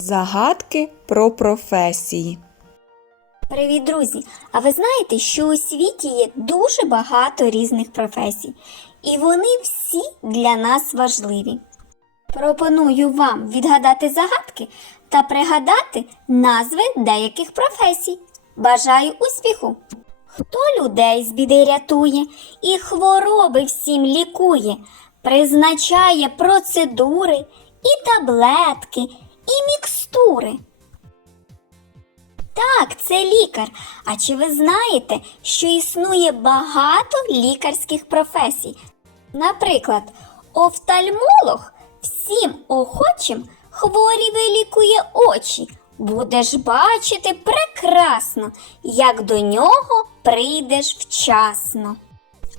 Загадки про професії. Привіт, друзі! А ви знаєте, що у світі є дуже багато різних професій, і вони всі для нас важливі. Пропоную вам відгадати загадки та пригадати назви деяких професій. Бажаю успіху! Хто людей з біди рятує і хвороби всім лікує, призначає процедури і таблетки, і мікстури. Так, це лікар. А чи ви знаєте, що існує багато лікарських професій? Наприклад, офтальмолог всім охочим хворі вилікує очі. Будеш бачити прекрасно, як до нього прийдеш вчасно.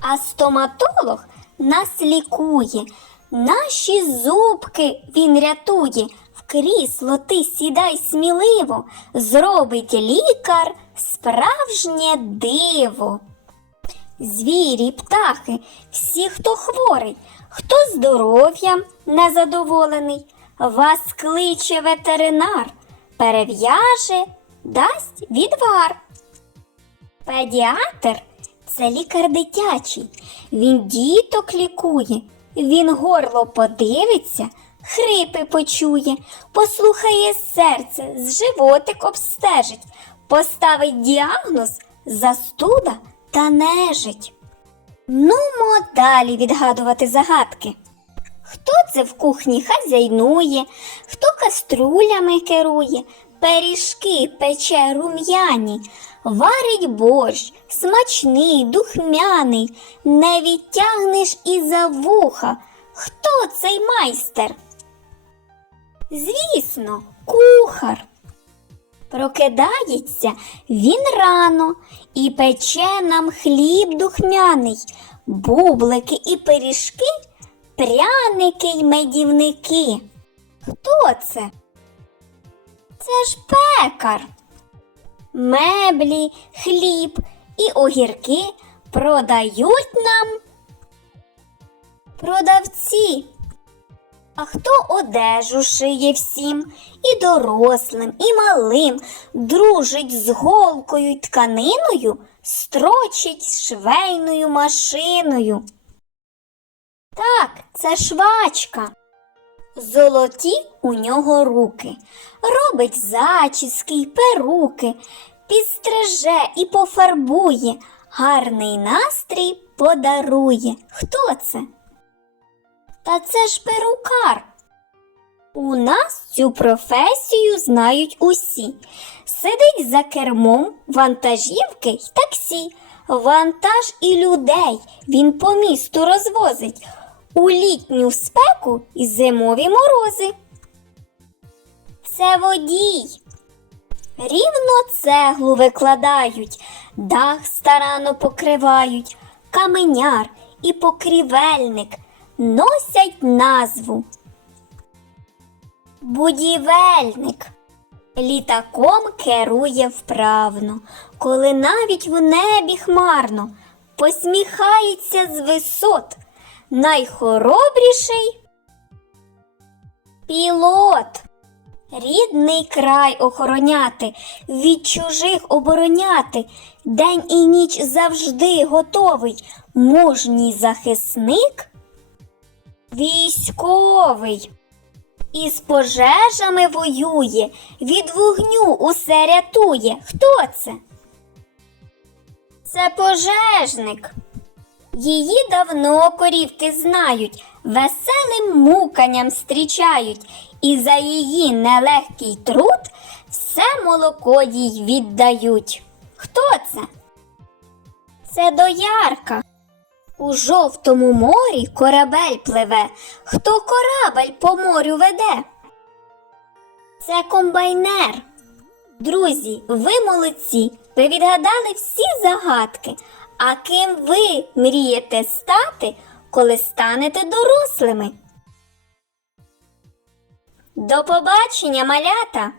А стоматолог нас лікує, наші зубки він рятує. Крісло ти сідай сміливо, зробить лікар справжнє диво. Звірі, птахи, всі, хто хворий, хто здоров'ям незадоволений, вас кличе ветеринар, перев'яже, дасть відвар. Педіатр це лікар дитячий. Він діток лікує, він горло подивиться, хрипи почує, послухає серце, з животик обстежить, поставить діагноз застуда та нежить. Нумо далі відгадувати загадки. Хто це в кухні хазяйнує, хто каструлями керує, пиріжки пече рум'яні, варить борщ, смачний, духмяний, не відтягнеш і за вуха. Хто цей майстер? Звісно, кухар. Прокидається він рано і пече нам хліб духмяний, бублики і пиріжки, пряники й медівники. Хто це? Це ж пекар. Меблі, хліб і огірки продають нам продавці. А хто одежу шиє всім, і дорослим, і малим, дружить з голкою й тканиною, строчить швейною машиною. Так, це швачка. Золоті у нього руки, робить зачіски й перуки, підстриже і пофарбує, гарний настрій подарує. Хто це? Та це ж перукар. У нас цю професію знають усі. Сидить за кермом вантажівки й таксі. Вантаж і людей він по місту розвозить у літню спеку і зимові морози. Це водій. Рівно цеглу викладають, дах старано покривають, каменяр і покрівельник носять назву. Будівельник. Літаком керує вправно, коли навіть в небі хмарно посміхається з висот. Найхоробріший пілот. Рідний край охороняти, від чужих обороняти, день і ніч завжди готовий, мужній захисник Військовий. Із пожежами воює, від вогню усе рятує. Хто це? Це пожежник. Її давно корівки знають, веселим муканням зустрічають, і за її нелегкий труд все молоко їй віддають. Хто це? Це доярка. У жовтому морі корабель пливе. Хто корабель по морю веде? Це комбайнер. Друзі, ви молодці. Ви відгадали всі загадки. А ким ви мрієте стати, коли станете дорослими? До побачення, малята!